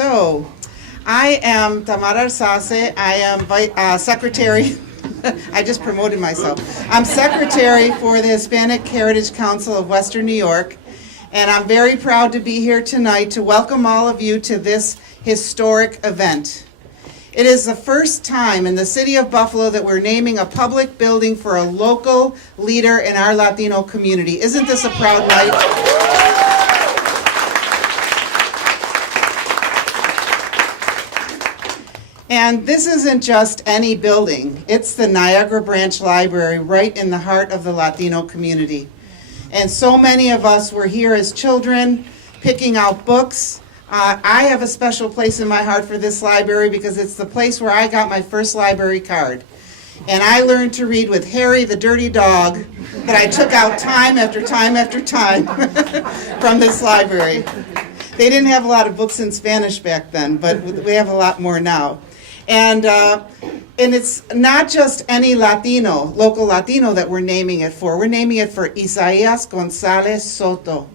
So, I am Tamara Alsace. I am secretary. I just promoted myself. I'm secretary for the Hispanic Heritage Council of Western New York, and I'm very proud to be here tonight to welcome all of you to this historic event. It is the first time in the city of Buffalo that we're naming a public building for a local leader in our Latino community. Isn't this a proud night? And this isn't just any building. It's the Niagara Branch Library right in the heart of the Latino community. And so many of us were here as children picking out books. I have a special place in my heart for this library because it's the place where I got my first library card. And I learned to read with Harry the Dirty Dog that I took out time after time after time from this library. They didn't have a lot of books in Spanish back then, but we have a lot more now. And it's not just any Latino, local Latino that we're naming it for. We're naming it for Isaías González-Soto,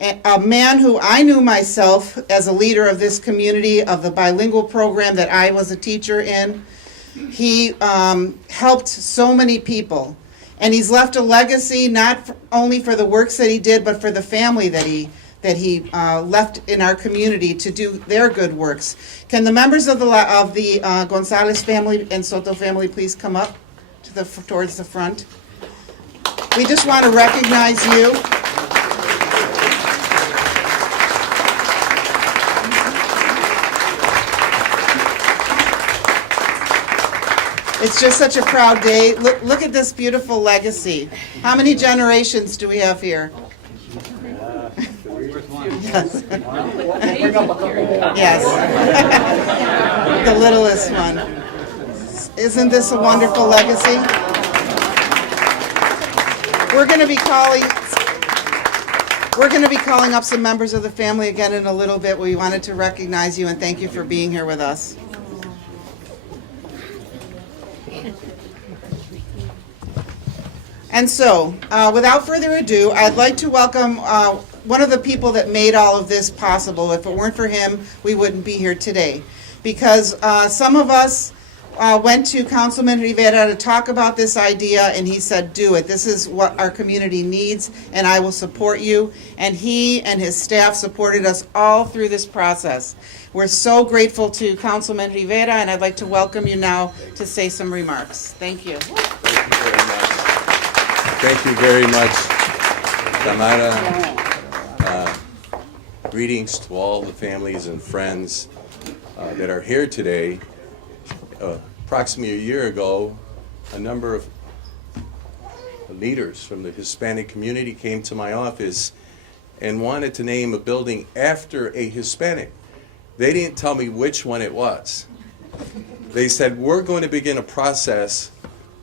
a man who I knew myself as a leader of this community, of the bilingual program that I was a teacher in. He helped so many people. And he's left a legacy not only for the works that he did, but for the family that he left in our community to do their good works. Can the members of the Gonzalez family and Soto family please come up towards the front? We just want to recognize you. It's just such a proud day. Look at this beautiful legacy. How many generations do we have here? Yes. Yes. The littlest one. Isn't this a wonderful legacy? We're going to be calling up some members of the family again in a little bit. We wanted to recognize you and thank you for being here with us. And so, without further ado, I'd like to welcome one of the people that made all of this possible. If it weren't for him, we wouldn't be here today. Because some of us went to Councilman Rivera to talk about this idea, and he said, do it. This is what our community needs, and I will support you. And he and his staff supported us all through this process. We're so grateful to Councilman Rivera, and I'd like to welcome you now to say some remarks. Thank you. Thank you very much, Tamara. Greetings to all the families and friends that are here today. Approximately a year ago, a number of leaders from the Hispanic community came to my office and wanted to name a building after a Hispanic. They didn't tell me which one it was. They said, we're going to begin a process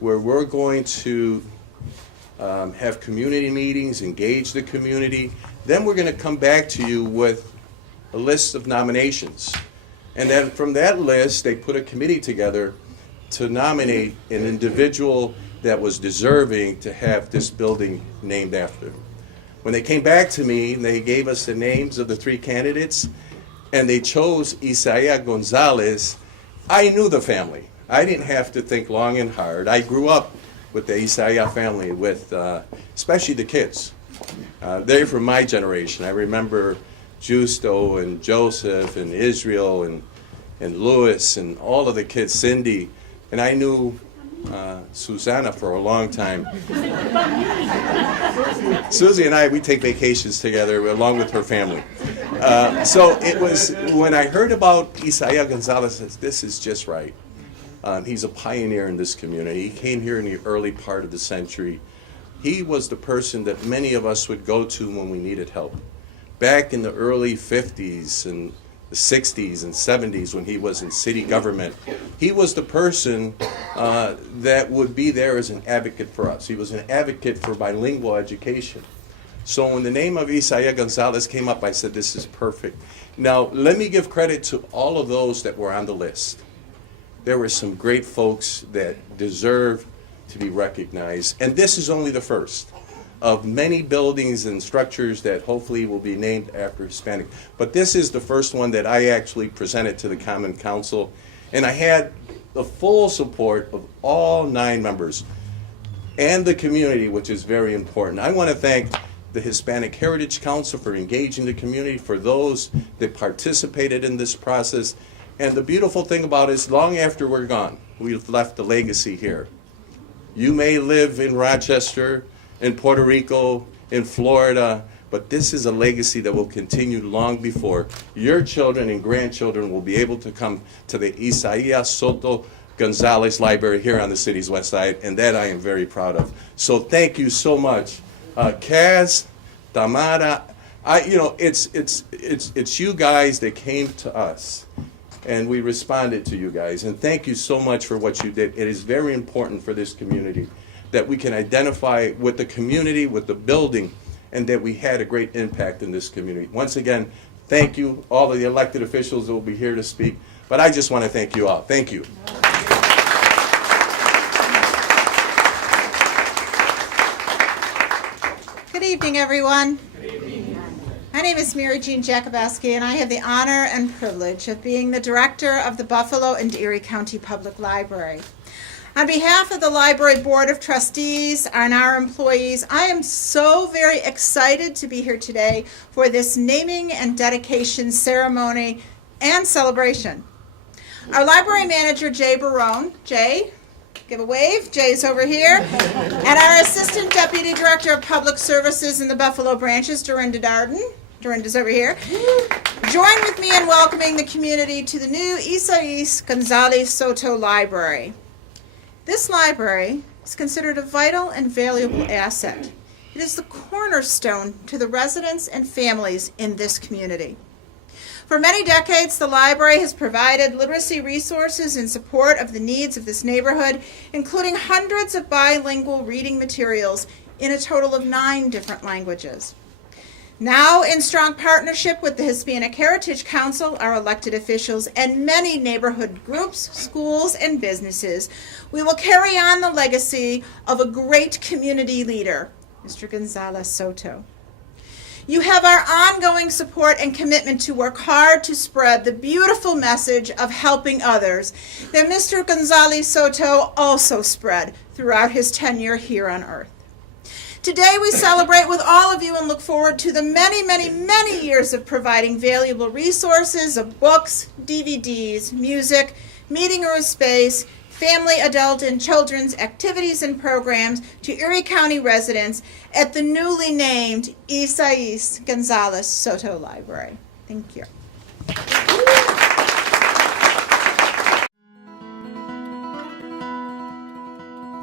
where we're going to have community meetings, engage the community. Then we're going to come back to you with a list of nominations. And then from that list, they put a committee together to nominate an individual that was deserving to have this building named after. When they came back to me, they gave us the names of the three candidates, and they chose Isaías González. I knew the family. I didn't have to think long and hard. I grew up with the Isaías family, with especially the kids. They're from my generation. I remember Justo and Joseph and Israel and Louis and all of the kids, Cindy, and I knew Susanna for a long time. Susie and I, we take vacations together along with her family. So it was, when I heard about Isaías González, I said, this is just right. He's a pioneer in this community. He came here in the early part of the century. He was the person that many of us would go to when we needed help. Back in the early 50s and the 60s and 70s when he was in city government, he was the person that would be there as an advocate for us. He was an advocate for bilingual education. So when the name of Isaías González came up, I said, this is perfect. Now, let me give credit to all of those that were on the list. There were some great folks that deserve to be recognized, and this is only the first. of many buildings and structures that hopefully will be named after Hispanic. But this is the first one that I actually presented to the Common Council, and I had the full support of all 9 members and the community, which is very important. I want to thank the Hispanic Heritage Council for engaging the community, for those that participated in this process. And the beautiful thing about it is, long after we're gone, we've left a legacy here. You may live in Rochester, in Puerto Rico, in Florida, but this is a legacy that will continue long before your children and grandchildren will be able to come to the Isaías Soto González Library here on the city's west side, and that I am very proud of. So thank you so much. Kaz, Tamara, it's you guys that came to us, and we responded to you guys. And thank you so much for what you did. It is very important for this community that we can identify with the community, with the building, and that we had a great impact in this community. Once again, thank you, all of the elected officials that will be here to speak. But I just want to thank you all. Thank you. Good evening, everyone. Good evening. My name is Mary Jean Jakubowski, and I have the honor and privilege of being the director of the Buffalo and Erie County Public Library. On behalf of the Library Board of Trustees and our employees, I am so very excited to be here today for this naming and dedication ceremony and celebration. Our library manager, Jay Barone. Jay, give a wave. Jay's over here. And our Assistant Deputy Director of Public Services in the Buffalo branches, Dorinda Darden. Dorinda's over here. Join with me in welcoming the community to the new Isaías González-Soto Library. This library is considered a vital and valuable asset. It is the cornerstone to the residents and families in this community. For many decades, the library has provided literacy resources in support of the needs of this neighborhood, including hundreds of bilingual reading materials in a total of 9 different languages. Now, in strong partnership with the Hispanic Heritage Council, our elected officials, and many neighborhood groups, schools, and businesses, we will carry on the legacy of a great community leader, Mr. González-Soto. You have our ongoing support and commitment to work hard to spread the beautiful message of helping others that Mr. González-Soto also spread throughout his tenure here on earth. Today we celebrate with all of you and look forward to the many, many, many years of providing valuable resources of books, DVDs, music, meeting room space, family, adult, and children's activities and programs to Erie County residents at the newly named Isaías González-Soto Library. Thank you.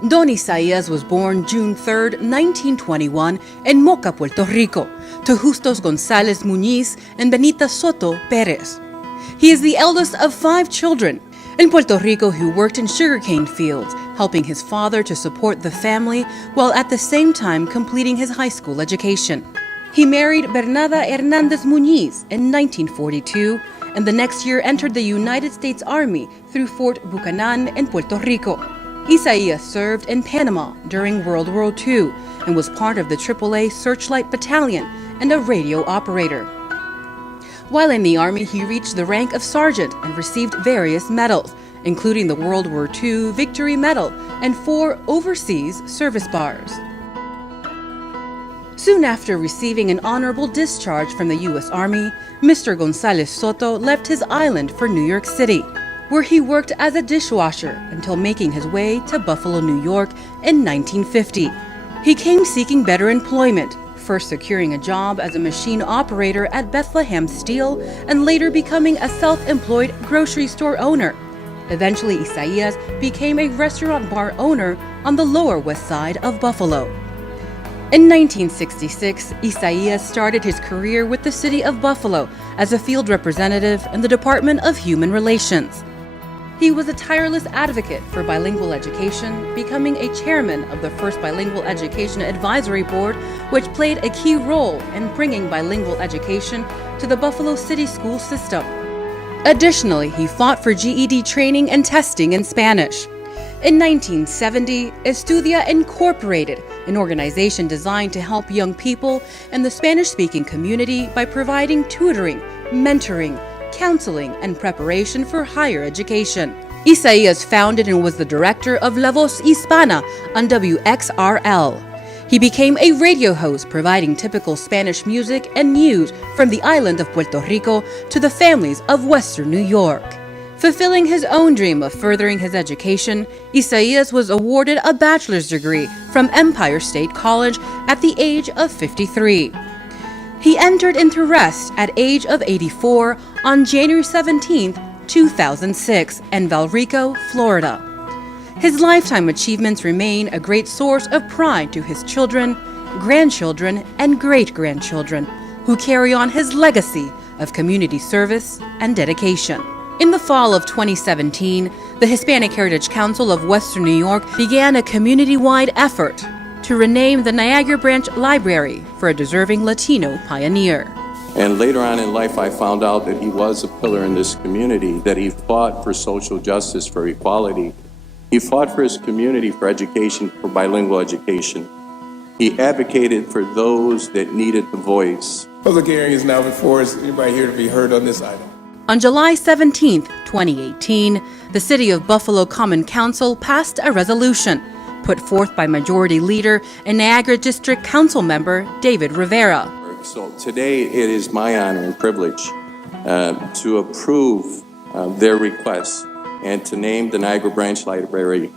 Don Isaías was born June 3, 1921, in Moca, Puerto Rico, to Justos González Muñiz and Benita Soto Pérez. He is the eldest of 5 children. In Puerto Rico, he worked in sugarcane fields, helping his father to support the family while at the same time completing his high school education. He married Bernarda Hernández Muñiz in 1942, and the next year entered the United States Army through Fort Buchanan in Puerto Rico. Isaías served in Panama during World War II and was part of the AAA Searchlight Battalion and a radio operator. While in the Army, he reached the rank of sergeant and received various medals, including the World War II Victory Medal and 4 overseas service bars. Soon after receiving an honorable discharge from the U.S. Army, Mr. González-Soto left his island for New York City, where he worked as a dishwasher until making his way to Buffalo, New York in 1950. He came seeking better employment, first securing a job as a machine operator at Bethlehem Steel and later becoming a self-employed grocery store owner. Eventually, Isaías became a restaurant bar owner on the Lower West Side of Buffalo. In 1966, Isaías started his career with the city of Buffalo as a field representative in the Department of Human Relations. He was a tireless advocate for bilingual education, becoming a chairman of the first Bilingual Education Advisory Board, which played a key role in bringing bilingual education to the Buffalo City school system. Additionally, he fought for GED training and testing in Spanish. In 1970, Estudia Incorporated, an organization designed to help young people in the Spanish-speaking community by providing tutoring, mentoring, counseling, and preparation for higher education. Isaías founded and was the director of La Voz Hispana on WXRL. He became a radio host providing typical Spanish music and news from the island of Puerto Rico to the families of Western New York. Fulfilling his own dream of furthering his education, Isaías was awarded a bachelor's degree from Empire State College at the age of 53. He entered into rest at age of 84 on January 17, 2006 in Valrico, Florida. His lifetime achievements remain a great source of pride to his children, grandchildren, and great-grandchildren, who carry on his legacy of community service and dedication. In the fall of 2017, the Hispanic Heritage Council of Western New York began a community-wide effort to rename the Niagara Branch Library for a deserving Latino pioneer. And later on in life, I found out that he was a pillar in this community, that he fought for social justice, for equality. He fought for his community for education, for bilingual education. He advocated for those that needed the voice. Public hearing is now before us. Anybody here to be heard on this item? On July 17, 2018, the City of Buffalo Common Council passed a resolution put forth by Majority Leader and Niagara District Council Member David Rivera. So today it is my honor and privilege to approve their request and to name the Niagara Branch Library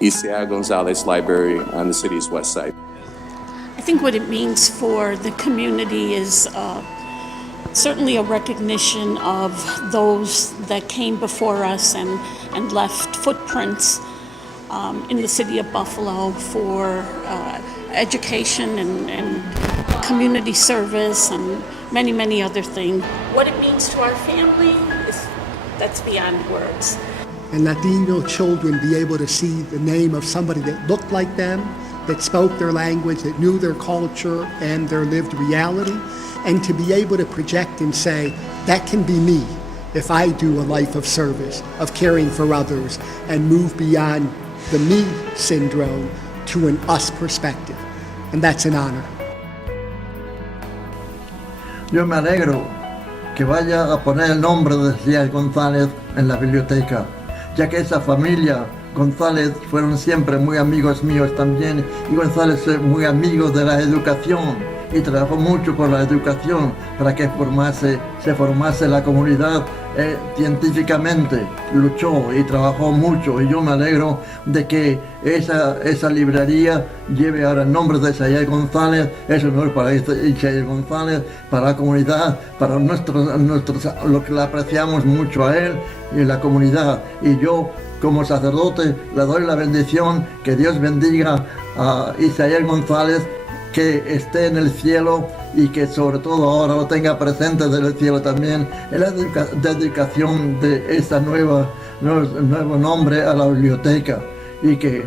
Isaías González Library on the city's west side. I think what it means for the community is certainly a recognition of those that came before us and left footprints in the city of Buffalo for education and community service and many, many other things. What it means to our family that's beyond words. And Latino children be able to see the name of somebody that looked like them, that spoke their language, that knew their culture and their lived reality, and to be able to project and say, that can be me if I do a life of service, of caring for others, and move beyond the me syndrome to an us perspective. And that's an honor. Yo me alegro que vaya a poner el nombre de Isaías González en la biblioteca, ya que esa familia González fueron siempre muy amigos míos también, y González fue muy amigo de la educación y trabajó mucho por la educación para que se formase la comunidad científicamente, luchó y trabajó mucho, y yo me alegro de que esa librería lleve ahora el nombre de Isaías González. Es un honor para Isaías González, para la comunidad, para lo que le apreciamos mucho a él y la comunidad. Y yo, como sacerdote, le doy la bendición, que Dios bendiga a Isaías González, que esté en el cielo y que sobre todo ahora lo tenga presente desde el cielo también en la dedicación de esta nuevo nombre a la biblioteca, y que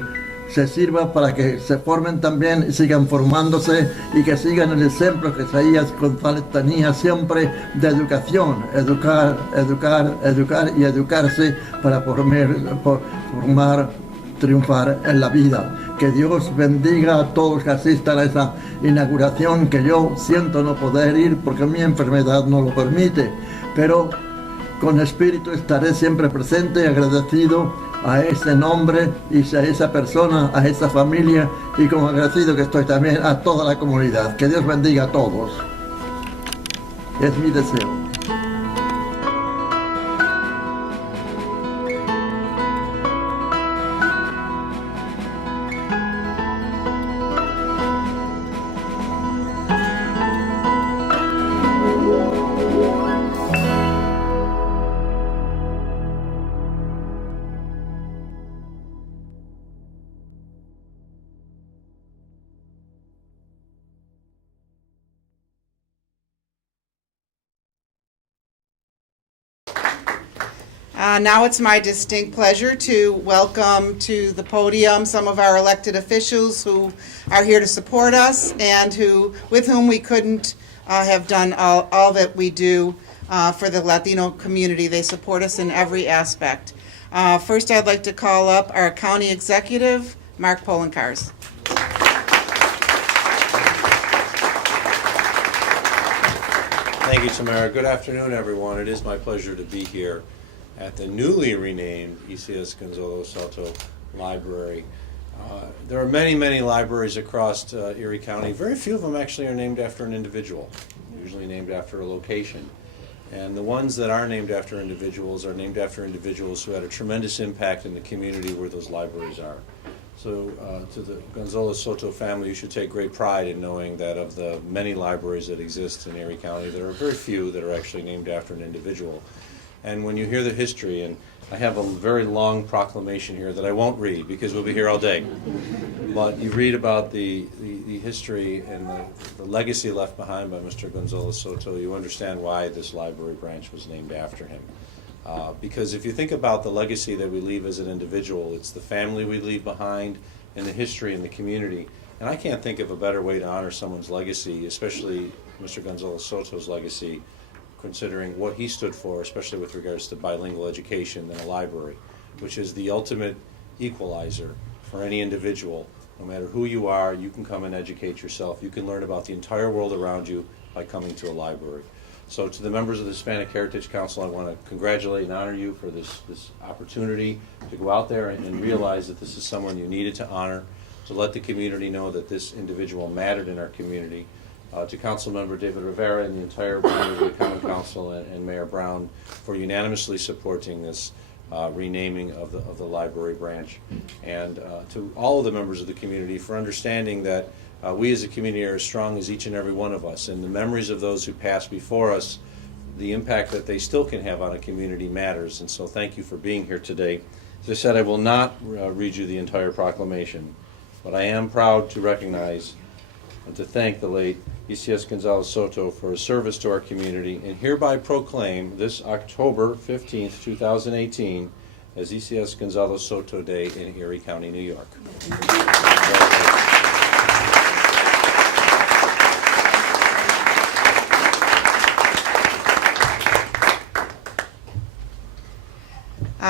se sirva para que se formen también y sigan formándose y que sigan el ejemplo que Isaías González tenía siempre de educación, educar y educarse para formar, triunfar en la vida. Que Dios bendiga a todos que asistan a esa inauguración, que yo siento no poder ir porque mi enfermedad no lo permite, pero con espíritu estaré siempre presente y agradecido a ese nombre y a esa persona, a esa familia, y como agradecido que estoy también a toda la comunidad. Que Dios bendiga a todos. Es mi deseo. Now it's my distinct pleasure to welcome to the podium some of our elected officials who are here to support us and with whom we couldn't have done all that we do for the Latino community. They support us in every aspect. First, I'd like to call up our county executive, Mark Polenkars. Thank you, Tamara. Good afternoon, everyone. It is my pleasure to be here at the newly renamed Isaías González-Soto Library. There are many, many libraries across Erie County. Very few of them actually are named after an individual, usually named after a location. And the ones that are named after individuals are named after individuals who had a tremendous impact in the community where those libraries are. So to the González-Soto family, you should take great pride in knowing that of the many libraries that exist in Erie County, there are very few that are actually named after an individual. And when you hear the history, and I have a very long proclamation here that I won't read because we'll be here all day, but you read about the history and the legacy left behind by Mr. González-Soto, you understand why this library branch was named after him. Because if you think about the legacy that we leave as an individual, it's the family we leave behind and the history and the community. And I can't think of a better way to honor someone's legacy, especially Mr. González-Soto's legacy, considering what he stood for, especially with regards to bilingual education, than a library, which is the ultimate equalizer for any individual. No matter who you are, you can come and educate yourself. You can learn about the entire world around you by coming to a library. So to the members of the Hispanic Heritage Council, I want to congratulate and honor you for this opportunity to go out there and realize that this is someone you needed to honor, to let the community know that this individual mattered in our community. To Councilmember David Rivera and the entire members of the Common Council and Mayor Brown for unanimously supporting this renaming of the library branch, and to all of the members of the community for understanding that we as a community are as strong as each and every one of us, and the memories of those who passed before us, the impact that they still can have on a community matters. And so thank you for being here today. As I said, I will not read you the entire proclamation, but I am proud to recognize and to thank the late Isaías González-Soto for his service to our community, and hereby proclaim this October 15th, 2018 as Isaías González-Soto Day in Erie County, New York.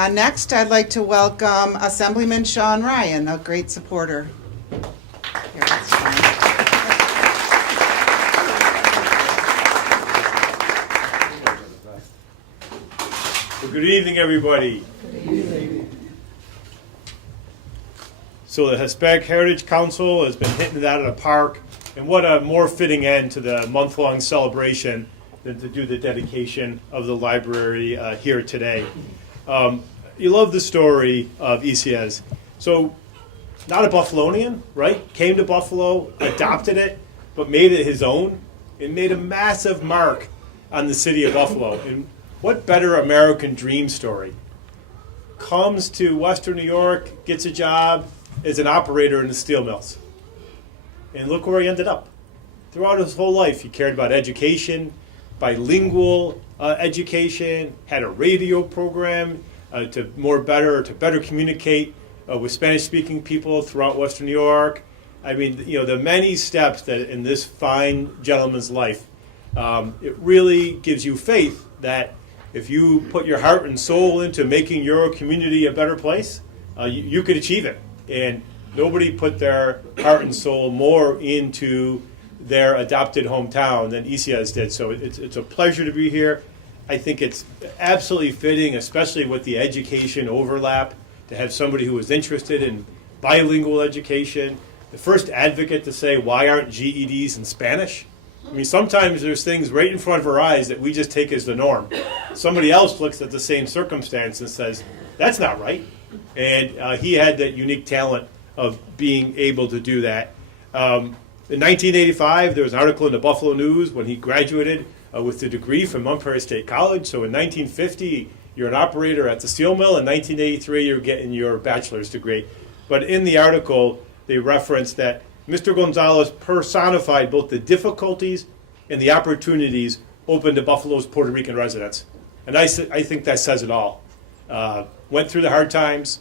Next, I'd like to welcome Assemblyman Sean Ryan, a great supporter. Here, that's Sean. Well, good evening, everybody. Good evening. So the Hispanic Heritage Council has been hitting it out of the park, and what a more fitting end to the month-long celebration than to do the dedication of the library here today. You love the story of Isaías. So, not a Buffalonian, right? Came to Buffalo, adopted it, but made it his own, and made a massive mark on the city of Buffalo. And what better American dream story? Comes to Western New York, gets a job as an operator in the steel mills. And look where he ended up. Throughout his whole life, he cared about education, bilingual education, had a radio program to better communicate with Spanish-speaking people throughout Western New York. I mean, you know, the many steps that in this fine gentleman's life, it really gives you faith that if you put your heart and soul into making your community a better place, you could achieve it. And nobody put their heart and soul more into their adopted hometown than Isaías did. So it's a pleasure to be here. I think it's absolutely fitting, especially with the education overlap, to have somebody who is interested in bilingual education, the first advocate to say, why aren't GEDs in Spanish? I mean, sometimes there's things right in front of our eyes that we just take as the norm. Somebody else looks at the same circumstance and says, that's not right. And he had that unique talent of being able to do that. In 1985, there was an article in the Buffalo News when he graduated with the degree from Montpelier State College. So in 1950, you're an operator at the steel mill. In 1983, you're getting your bachelor's degree. But in the article, they referenced that Mr. Gonzalez personified both the difficulties and the opportunities open to Buffalo's Puerto Rican residents. And I think that says it all. Went through the hard times,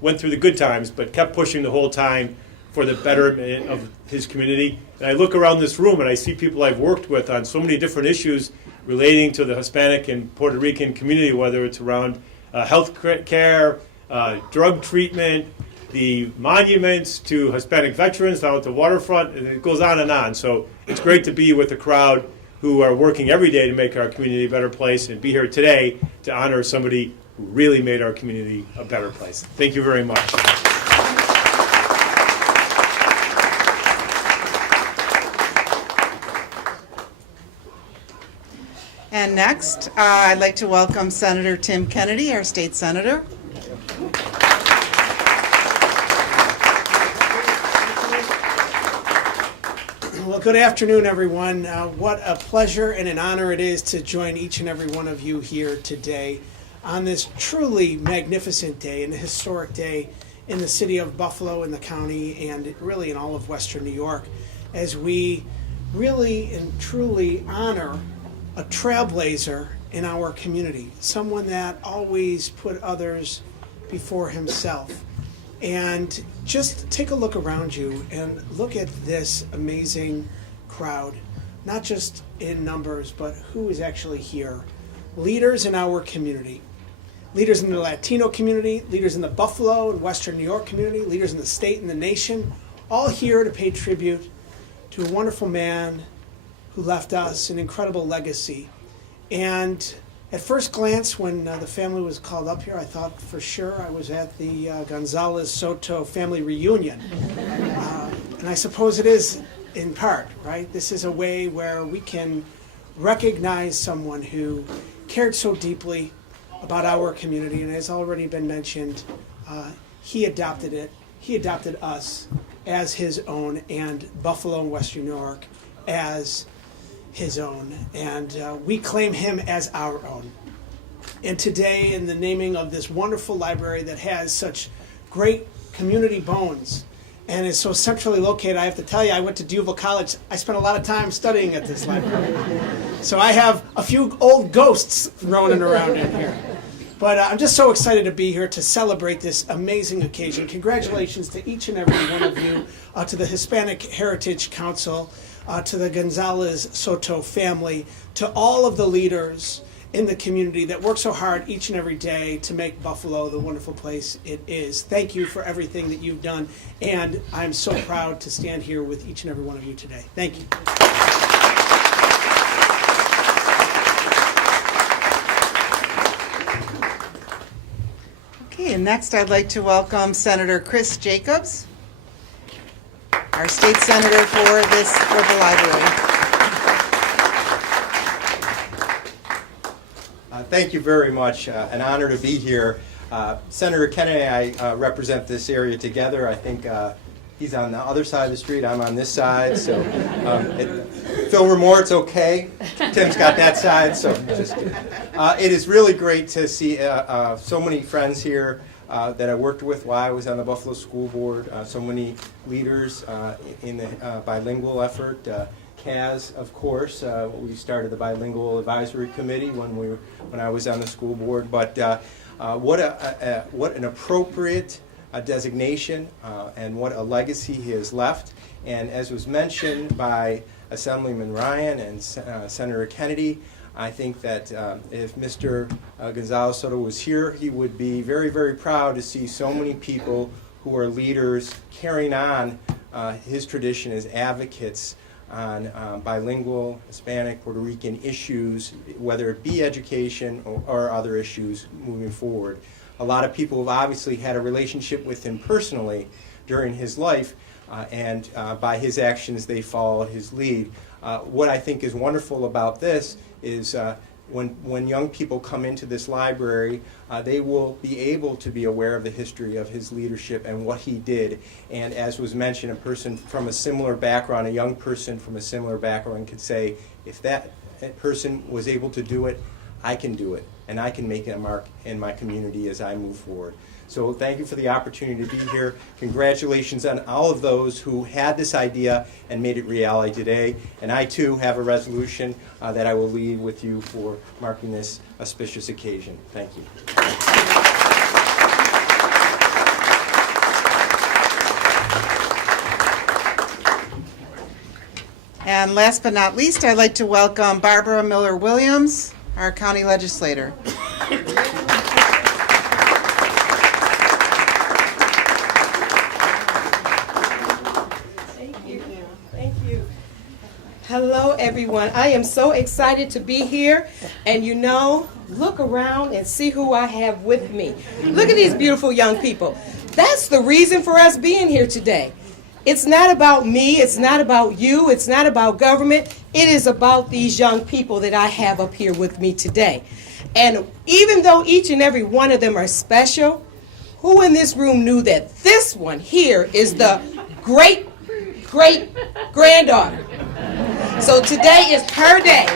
went through the good times, but kept pushing the whole time for the betterment of his community. And I look around this room and I see people I've worked with on so many different issues relating to the Hispanic and Puerto Rican community, whether it's around health care, drug treatment, the monuments to Hispanic veterans down at the waterfront, and it goes on and on. So it's great to be with a crowd who are working every day to make our community a better place, and be here today to honor somebody who really made our community a better place. Thank you very much. And next, I'd like to welcome Senator Tim Kennedy, our state senator. Well, good afternoon, everyone. What a pleasure and an honor it is to join each and every one of you here today on this truly magnificent day and a historic day in the city of Buffalo, in the county, and really in all of Western New York, as we really and truly honor a trailblazer in our community, someone that always put others before himself. And just take a look around you and look at this amazing crowd, not just in numbers, but who is actually here. Leaders in our community, leaders in the Latino community, leaders in the Buffalo and Western New York community, leaders in the state and the nation, all here to pay tribute to a wonderful man who left us an incredible legacy. And at first glance, when the family was called up here, I thought for sure I was at the González-Soto family reunion. And I suppose it is in part, right? This is a way where we can recognize someone who cared so deeply about our community, and as already been mentioned, he adopted it. He adopted us as his own, and Buffalo and Western New York as his own, and we claim him as our own. And today, in the naming of this wonderful library that has such great community bones and is so centrally located, I have to tell you, I went to Duval College. I spent a lot of time studying at this library. So I have a few old ghosts roaming around in here. But I'm just so excited to be here to celebrate this amazing occasion. Congratulations to each and every one of you, to the Hispanic Heritage Council, to the González-Soto family, to all of the leaders in the community that work so hard each and every day to make Buffalo the wonderful place it is. Thank you for everything that you've done, and I'm so proud to stand here with each and every one of you today. Thank you. Okay, and next I'd like to welcome Senator Chris Jacobs, our state senator for the library. Thank you very much. An honor to be here. Senator Kennedy and I represent this area together. I think he's on the other side of the street. I'm on this side. So Phil Remore, it's okay. Tim's got that side. So just it is really great to see so many friends here that I worked with while I was on the Buffalo School Board. So many leaders in the bilingual effort. Kaz, of course, we started the Bilingual Advisory Committee when I was on the school board. But what an appropriate designation and what a legacy he has left. And as was mentioned by Assemblyman Ryan and Senator Kennedy, I think that if Mr. González-Soto was here, he would be very, very proud to see so many people who are leaders carrying on his tradition as advocates on bilingual, Hispanic, Puerto Rican issues, whether it be education or other issues moving forward. A lot of people have obviously had a relationship with him personally during his life, and by his actions they followed his lead. What I think is wonderful about this is when young people come into this library, they will be able to be aware of the history of his leadership and what he did. And as was mentioned, a person from a similar background, a young person from a similar background could say, if that person was able to do it, I can do it. And I can make a mark in my community as I move forward. So thank you for the opportunity to be here. Congratulations on all of those who had this idea and made it reality today. And I too have a resolution that I will lead with you for marking this auspicious occasion. Thank you. And last but not least, I'd like to welcome Barbara Miller-Williams, our county legislator. Hello, everyone. I am so excited to be here. And you know, look around and see who I have with me. Look at these beautiful young people. That's the reason for us being here today. It's not about me. It's not about you. It's not about government. It is about these young people that I have up here with me today. And even though each and every one of them are special, who in this room knew that this one here is the great-great-granddaughter? So today is her day.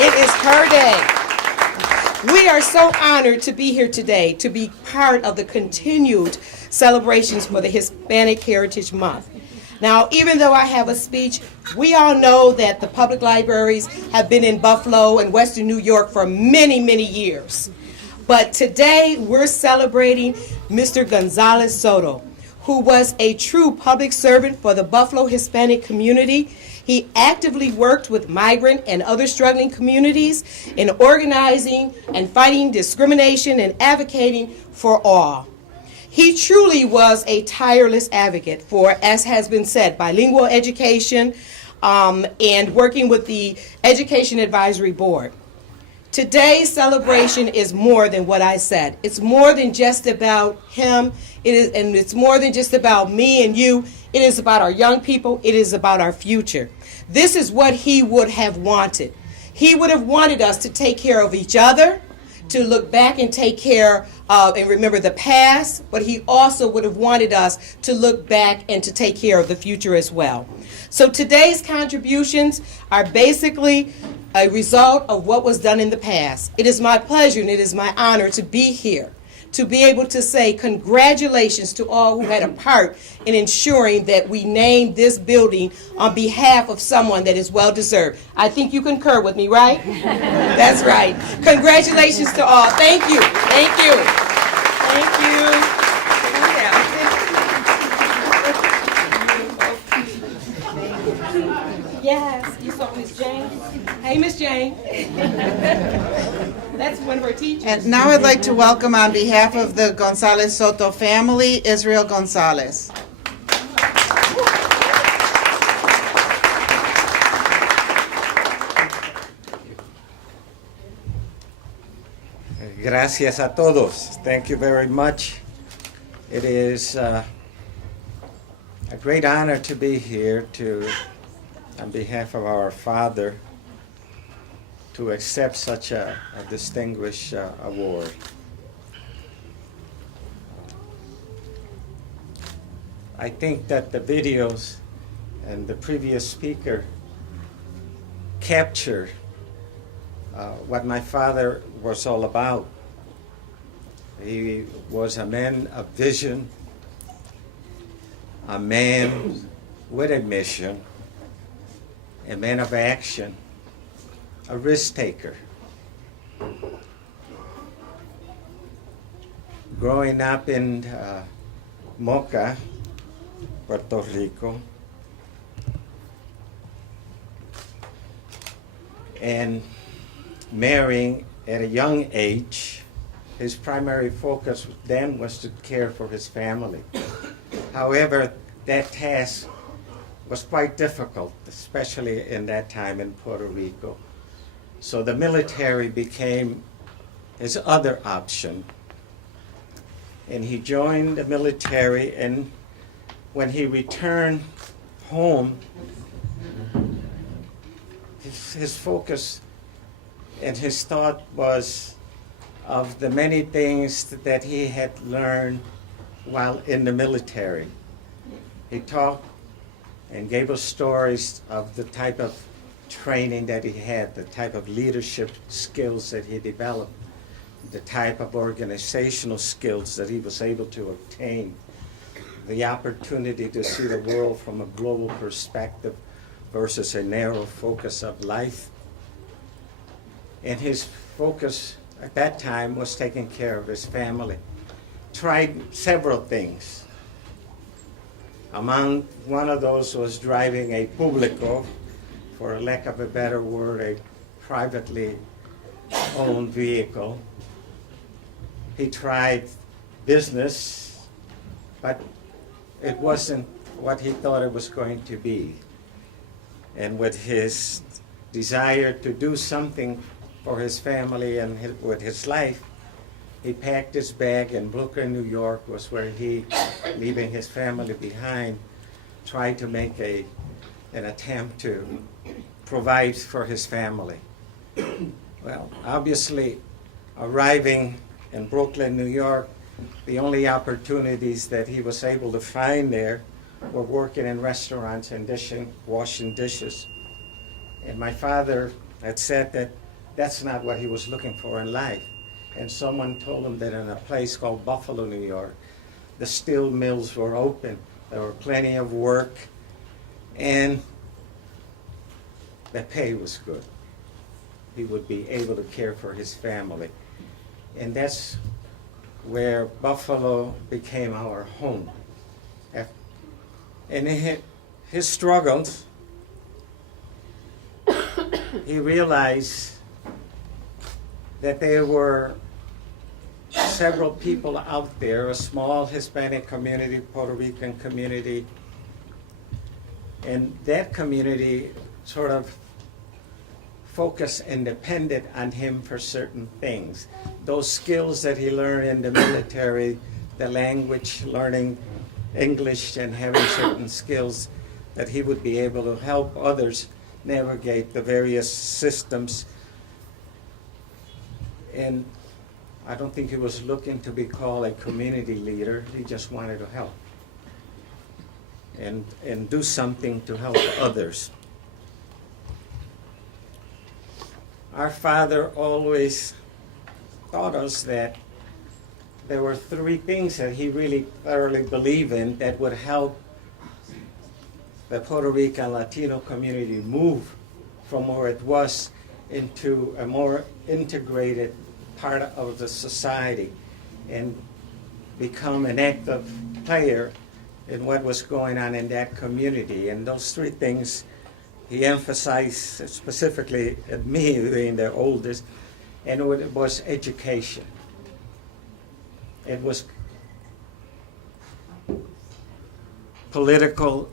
It is her day. We are so honored to be here today, to be part of the continued celebrations for the Hispanic Heritage Month. Now, even though I have a speech, we all know that the public libraries have been in Buffalo and Western New York for many, many years. But today we're celebrating Mr. González-Soto, who was a true public servant for the Buffalo Hispanic community. He actively worked with migrant and other struggling communities in organizing and fighting discrimination and advocating for all. He truly was a tireless advocate for, as has been said, bilingual education and working with the Education Advisory Board. Today's celebration is more than what I said. It's more than just about him. And it's more than just about me and you. It is about our young people. It is about our future. This is what he would have wanted. He would have wanted us to take care of each other, to look back and take care of and remember the past, but he also would have wanted us to look back and to take care of the future as well. So today's contributions are basically a result of what was done in the past. It is my pleasure and it is my honor to be here, to be able to say congratulations to all who had a part in ensuring that we named this building on behalf of someone that is well-deserved. I think you concur with me, right? That's right. Congratulations to all. Thank you. Thank you. Thank you. Yes, you saw Miss Jane. Hey, Miss Jane. That's one of our teachers. And now I'd like to welcome on behalf of the González-Soto family, Israel González. Gracias a todos. Thank you very much. It is a great honor to be here on behalf of our father, to accept such a distinguished award. I think that the videos and the previous speaker captured what my father was all about. He was a man of vision, a man with a mission, a man of action, a risk taker. Growing up in Moca, Puerto Rico, and marrying at a young age, his primary focus then was to care for his family. However, that task was quite difficult, especially in that time in Puerto Rico. So the military became his other option. And he joined the military, and when he returned home, his focus and his thought was of the many things that he had learned while in the military. He talked and gave us stories of the type of training that he had, the type of leadership skills that he developed, the type of organizational skills that he was able to obtain, the opportunity to see the world from a global perspective versus a narrow focus of life. And his focus at that time was taking care of his family. Tried several things. Among one of those was driving a Publico, for lack of a better word, a privately owned vehicle. He tried business, but it wasn't what he thought it was going to be. And with his desire to do something for his family and with his life, he packed his bag, and Brooklyn, New York was where he, leaving his family behind, tried to make an attempt to provide for his family. Well, obviously, arriving in Brooklyn, New York, the only opportunities that he was able to find there were working in restaurants and washing dishes. And my father had said that that's not what he was looking for in life. And someone told him that in a place called Buffalo, New York, the steel mills were open. There were plenty of work, and the pay was good. He would be able to care for his family. And that's where Buffalo became our home. And in his struggles, he realized that there were several people out there, a small Hispanic community, Puerto Rican community, and that community sort of focused and depended on him for certain things. Those skills that he learned in the military, the language, learning English and having certain skills, that he would be able to help others navigate the various systems. And I don't think he was looking to be called a community leader. He just wanted to help and do something to help others. Our father always taught us that there were three things that he really thoroughly believed in that would help the Puerto Rican Latino community move from where it was into a more integrated part of the society and become an active player in what was going on in that community. And those three things he emphasized, specifically at me being the oldest, and it was education. It was political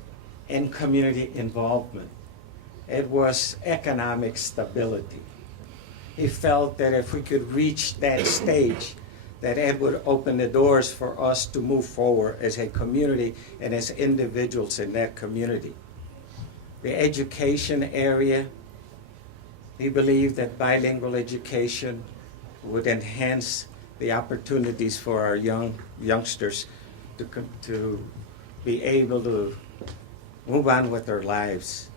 and community involvement. It was economic stability. He felt that if we could reach that stage, that it would open the doors for us to move forward as a community and as individuals in that community. The education area, he believed that bilingual education would enhance the opportunities for our youngsters to be able to move on with their lives.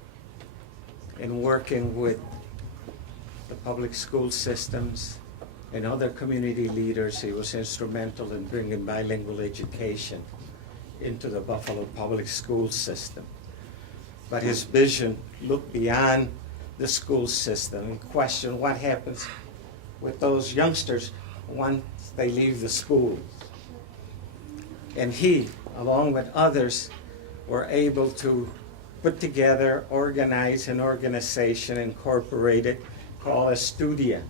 In working with the public school systems and other community leaders, he was instrumental in bringing bilingual education into the Buffalo public school system. But his vision looked beyond the school system and questioned what happens with those youngsters once they leave the school. And he, along with others, were able to put together, organize an organization incorporated called Estudia.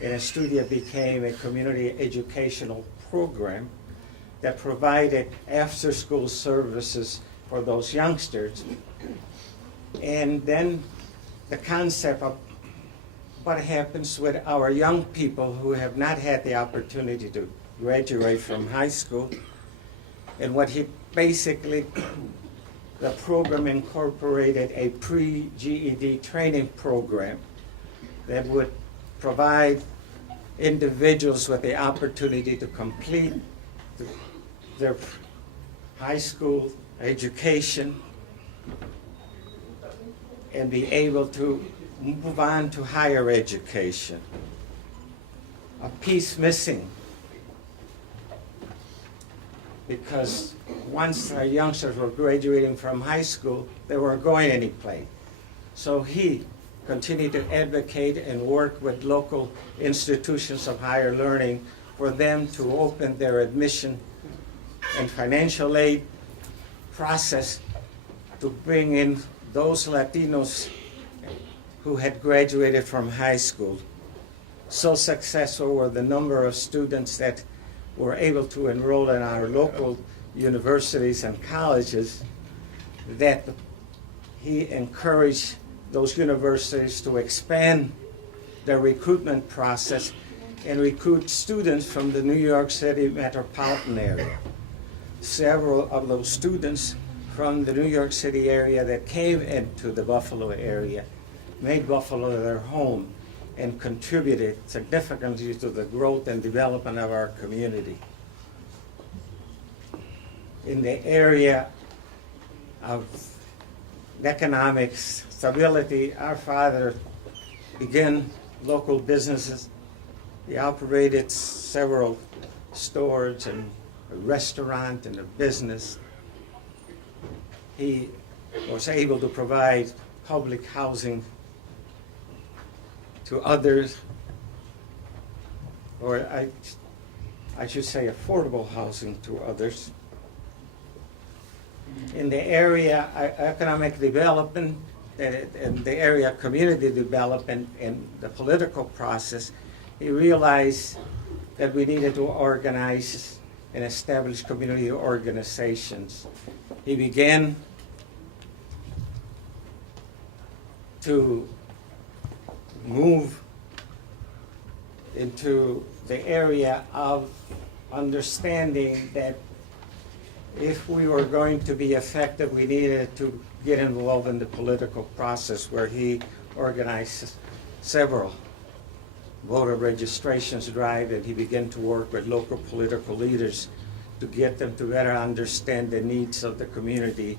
And Estudia became a community educational program that provided after-school services for those youngsters. And then the concept of what happens with our young people who have not had the opportunity to graduate from high school. And what he basically, the program incorporated a pre-GED training program that would provide individuals with the opportunity to complete their high school education and be able to move on to higher education. A piece missing, because once our youngsters were graduating from high school, they weren't going anyplace. So he continued to advocate and work with local institutions of higher learning for them to open their admission and financial aid process to bring in those Latinos who had graduated from high school. So successful were the number of students that were able to enroll in our local universities and colleges that he encouraged those universities to expand their recruitment process and recruit students from the New York City metropolitan area. Several of those students from the New York City area that came into the Buffalo area made Buffalo their home and contributed significantly to the growth and development of our community. In the area of economic stability, our father began local businesses. He operated several stores and a restaurant and a business. He was able to provide public housing to others, or I should say affordable housing to others. In the area economic development and the area community development and the political process, he realized that we needed to organize and establish community organizations. He began to move into the area of understanding that if we were going to be effective, we needed to get involved in the political process, where he organized several voter registrations drive, and he began to work with local political leaders to get them to better understand the needs of the community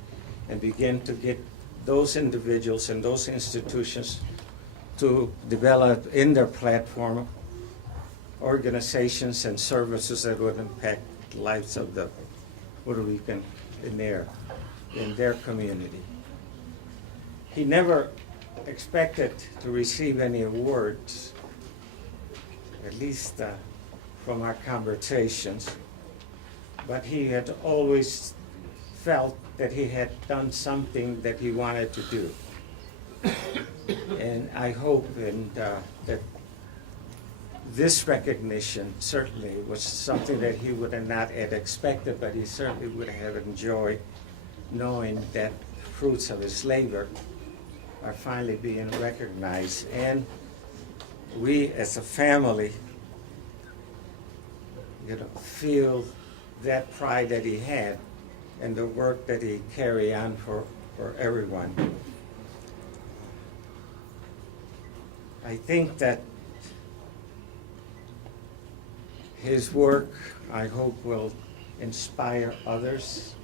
and begin to get those individuals and those institutions to develop in their platform organizations and services that would impact the lives of the Puerto Rican in their community. He never expected to receive any awards, at least from our conversations, but he had always felt that he had done something that he wanted to do. And I hope that this recognition certainly was something that he would have not had expected, but he certainly would have enjoyed knowing that the fruits of his labor are finally being recognized. And we as a family, feel that pride that he had and the work that he carried on for everyone. I think that his work, I hope, will inspire others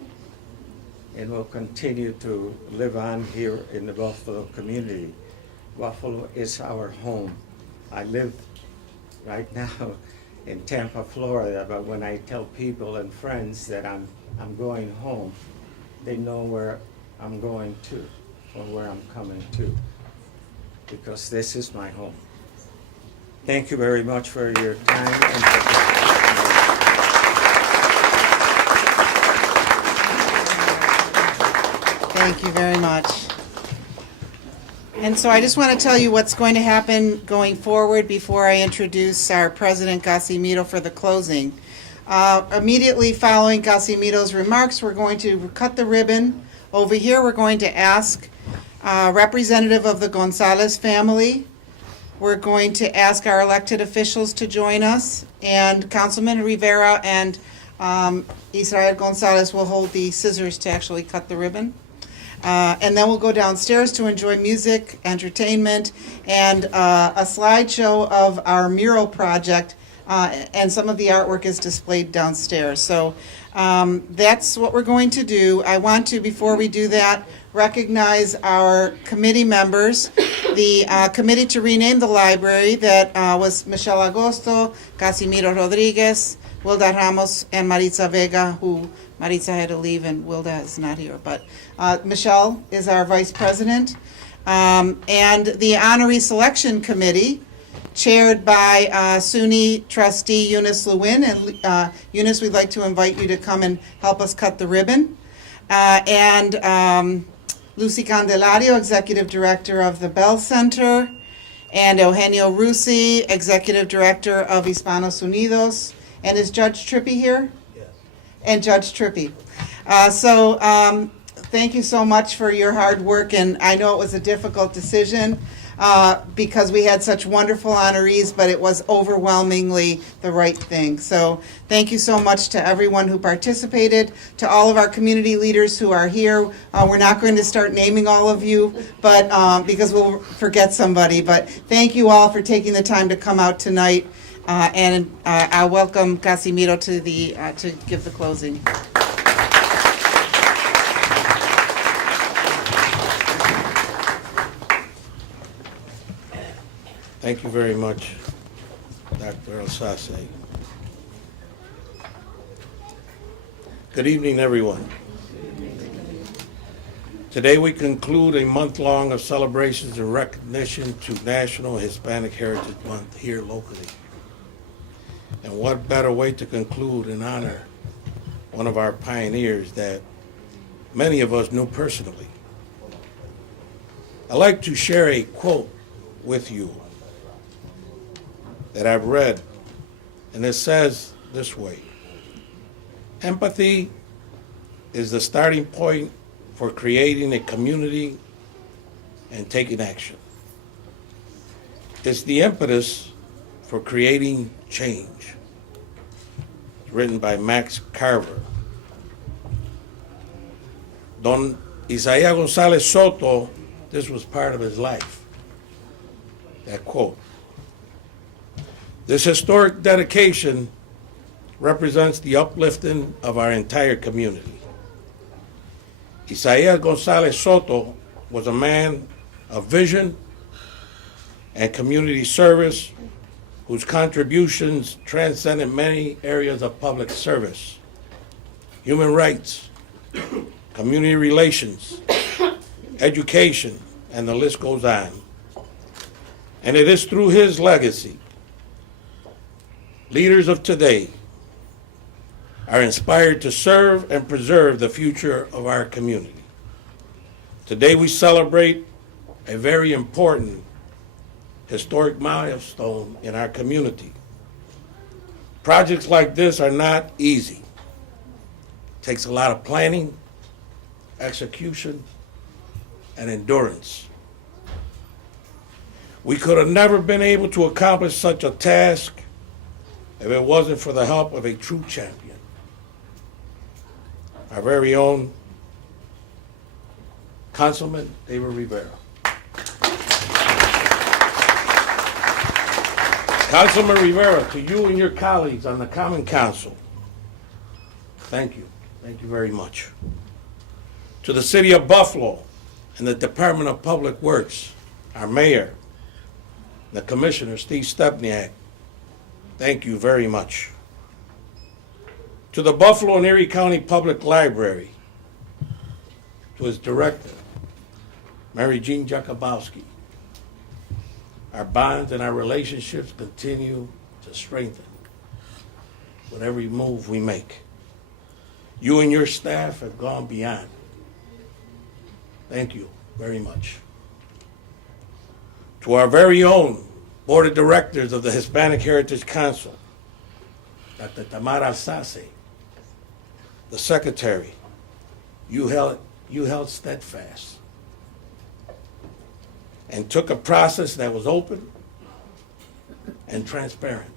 and will continue to live on here in the Buffalo community. Buffalo is our home. I live right now in Tampa, Florida, but when I tell people and friends that I'm going home, they know where I'm going to or where I'm coming to, because this is my home. Thank you very much for your time. Thank you very much. And so I just want to tell you what's going to happen going forward before I introduce our president, Casimiro, for the closing. Immediately following Casimiro's remarks, we're going to cut the ribbon. Over here, we're going to ask a representative of the González family. We're going to ask our elected officials to join us, and Councilman Rivera and Israel González will hold the scissors to actually cut the ribbon. And then we'll go downstairs to enjoy music, entertainment, and a slideshow of our mural project, and some of the artwork is displayed downstairs. So that's what we're going to do. I want to, before we do that, recognize our committee members. The committee to rename the library that was Michelle Agosto, Casimiro Rodríguez, Wilda Ramos, and Maritza Vega, who Maritza had to leave and Wilda is not here. But Michelle is our vice president. And the honoree selection committee, chaired by SUNY trustee Eunice Lewin. And Eunice, we'd like to invite you to come and help us cut the ribbon. and Lucy Candelario, Executive Director of the Bell Center, and Eugenio Rusi, Executive Director of Hispanos Unidos. And is Judge Trippy here? Yes. And Judge Trippy. Thank you so much for your hard work, and I know it was a difficult decision because we had such wonderful honorees, but it was overwhelmingly the right thing. So thank you so much to everyone who participated, to all of our community leaders who are here. We're not going to start naming all of you, but because we'll forget somebody. But thank you all for taking the time to come out tonight, and I'll welcome Casimiro to give the closing. Thank you very much, Dr. Alsace. Good evening, everyone. Today we conclude a month-long of celebrations in recognition to National Hispanic Heritage Month here locally. And what better way to conclude and honor one of our pioneers that many of us knew personally. I'd like to share a quote with you that I've read, and it says this way: empathy is the starting point for creating a community and taking action. It's the impetus for creating change. It's written by Max Carver. Don Isaías González-Soto, this was part of his life, that quote. This historic dedication represents the uplifting of our entire community. Isaías González-Soto was a man of vision and community service whose contributions transcended many areas of public service, human rights, community relations, education, and the list goes on. And it is through his legacy leaders of today are inspired to serve and preserve the future of our community. Today we celebrate a very important historic milestone in our community. Projects like this are not easy. It takes a lot of planning, execution, and endurance. We could have never been able to accomplish such a task if it wasn't for the help of a true champion, our very own Councilman David Rivera. Councilman Rivera, to you and your colleagues on the Common Council, thank you. Thank you very much. To the City of Buffalo and the Department of Public Works, our mayor, the Commissioner, Steve Stepniak, thank you very much. To the Buffalo and Erie County Public Library, to its director, Mary Jean Jakubowski, our bonds and our relationships continue to strengthen with every move we make. You and your staff have gone beyond. Thank you very much. To our very own Board of Directors of the Hispanic Heritage Council, Dr. Tamara Alsace, the Secretary, you held steadfast and took a process that was open and transparent.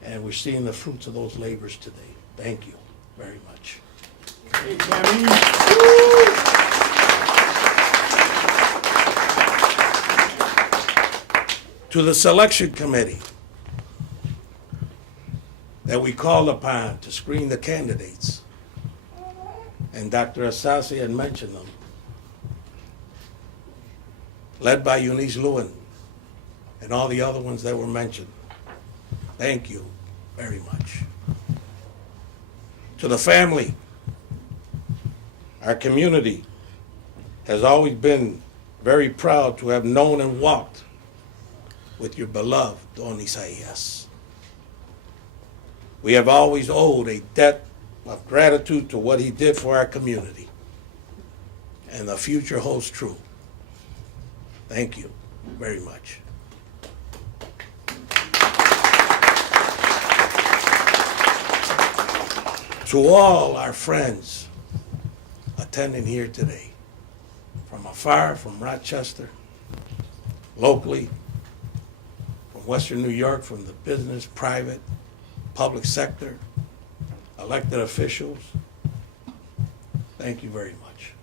And we're seeing the fruits of those labors today. Thank you very much. To the selection committee that we called upon to screen the candidates, and Dr. Alsace had mentioned them, led by Eunice Lewin and all the other ones that were mentioned. Thank you very much. To the family, our community has always been very proud to have known and walked with your beloved Don Isaías. We have always owed a debt of gratitude to what he did for our community. And the future holds true. Thank you very much. To all our friends attending here today, from afar, from Rochester, locally, from Western New York, from the business, private, public sector, elected officials, thank you very much.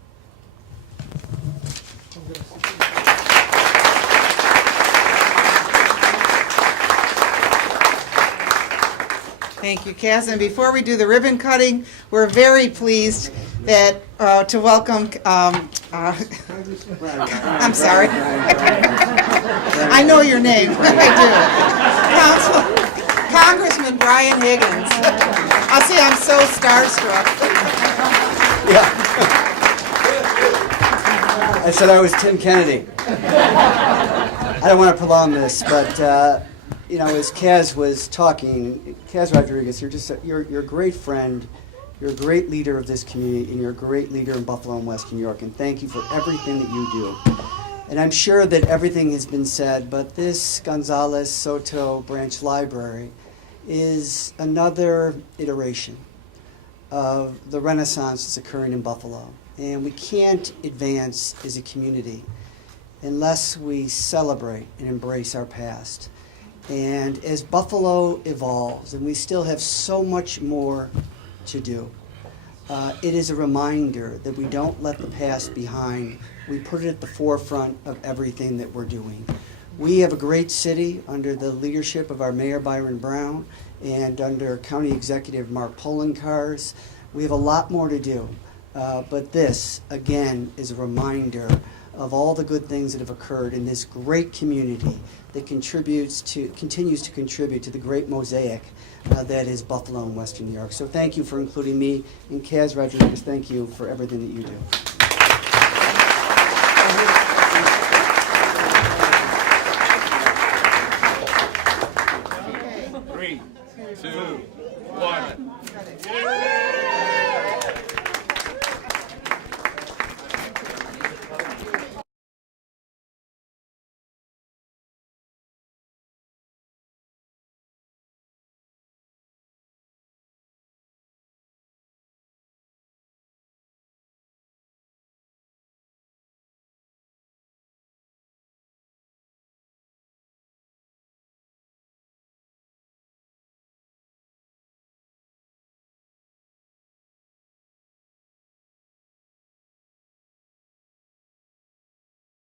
Thank you, Kaz. And before we do the ribbon cutting, we're very pleased that to welcome. I'm sorry. I know your name. I do. Congressman Brian Higgins. I'll see. I'm so starstruck. Yeah. I said I was Tim Kennedy. I don't want to prolong this, but as Kaz was talking, Kaz Rodríguez, you're a great friend, you're a great leader of this community, and you're a great leader in Buffalo and West New York, and thank you for everything that you do. And I'm sure that everything has been said, but this González-Soto Branch Library is another iteration of the Renaissance that's occurring in Buffalo. And we can't advance as a community unless we celebrate and embrace our past. And as Buffalo evolves, and we still have so much more to do, it is a reminder that we don't let the past behind. We put it at the forefront of everything that we're doing. We have a great city under the leadership of our Mayor Byron Brown and under County Executive Mark Polenkars. We have a lot more to do, but this, again, is a reminder of all the good things that have occurred in this great community that continues to contribute to the great mosaic that is Buffalo and Western New York. So thank you for including me, and Kaz Rodríguez, thank you for everything that you do. 3, 2, 1.